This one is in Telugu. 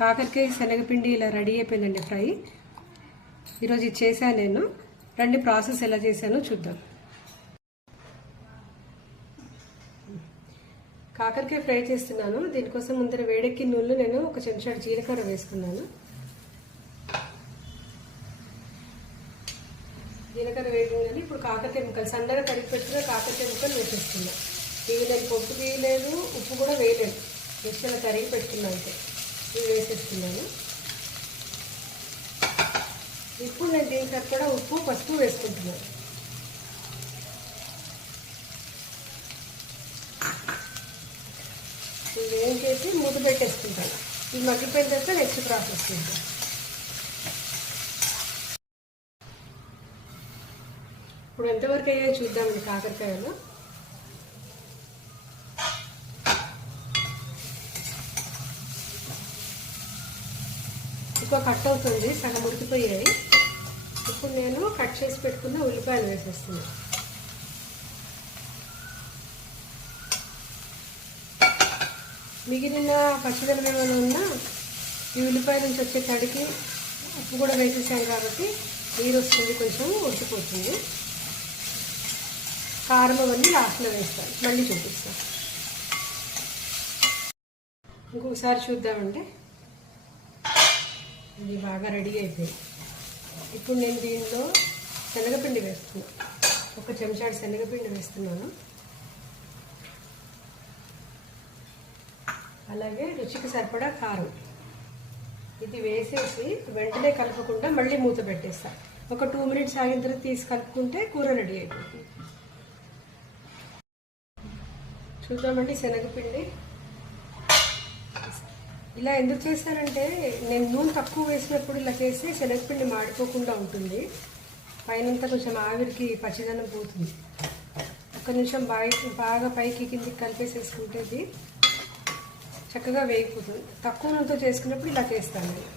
కాకరకాయ శనగపిండి ఇలా రెడీ అయిపోయిందండి ఫ్రై. ఈరోజు ఇది చేశాను నేను. రండి ప్రాసెస్ ఎలా చేశానో చూద్దాం. కాకరకాయ ఫ్రై చేస్తున్నాను. దీనికోసం ముందర వేడెక్కి నూనెలో నేను ఒక చెంచాడు జీలకర్ర వేసుకున్నాను. జీలకర్ర వేయగానే ఇప్పుడు కాకరకాయ ముక్కలు సన్నగా తరిగి పెట్టుకున్న కాకరకాయ ముక్కలు వేసేస్తున్నాను. ఇవి నేను పప్పు తీయలేదు, ఉప్పు కూడా వేయలేదు, జస్ట్ అలా తరిగి పెట్టుకున్నాను అంతే. ఇవి వేసేస్తున్నాను. ఇప్పుడు నేను దీనికి సరిపడా ఉప్పు పసుపు వేసుకుంటున్నాను. ఇవి ఏం చేసి మూత పెట్టేసుకుంటాను. ఇవి మగ్గిపోయిన తర్వాత నెక్స్ట్ ప్రాసెస్ చేస్తాను. ఇప్పుడు ఎంతవరకు అయ్యాయో చూద్దామండి కాకరకాయలు. ఎక్కువ కట్ అవుతుంది, సగం ఉడికిపోయాయి. ఇప్పుడు నేను కట్ చేసి పెట్టుకున్న ఉల్లిపాయలు వేసేస్తున్నాను. మిగిలిన పచ్చిదనం ఏమైనా ఉన్నా ఈ ఉల్లిపాయ నుంచి వచ్చే తడికి ఉప్పు కూడా వేసేసాను కాబట్టి నీరు వస్తుంది, కొంచెం ఉడికిపోతుంది. కారం అవన్నీ లాస్ట్లో వేస్తాను, మళ్ళీ చూపిస్తాను. ఇంకొకసారి చూద్దామంటే ఇది బాగా రెడీ అయిపోయింది. ఇప్పుడు నేను దీనిలో శనగపిండి వేస్తున్నాను. ఒక చెంచాడు శనగపిండి వేస్తున్నాను. అలాగే రుచికి సరిపడా కారం. ఇది వేసేసి వెంటనే కలపకుండా మళ్ళీ మూత పెట్టేస్తాను. ఒక 2 మినిట్స్ ఆగిన తర్వాత తీసి కలుపుకుంటే కూర రెడీ అయిపోతుంది. చూద్దామండి శనగపిండి. ఇలా ఎందుకు చేస్తానంటే నేను నూనె తక్కువ వేసినప్పుడు ఇలా చేస్తే శనగపిండి మాడిపోకుండా ఉంటుంది. పైనంతా కొంచెం ఆవిరికి పచ్చిదనం పోతుంది. ఒక నిమిషం బాగా పైకి కిందికి కలిపేసేసుకుంటే ఇది చక్కగా వేగిపోతుంది. తక్కువ నూనెతో చేసుకున్నప్పుడు ఇలా చేస్తాను నేను.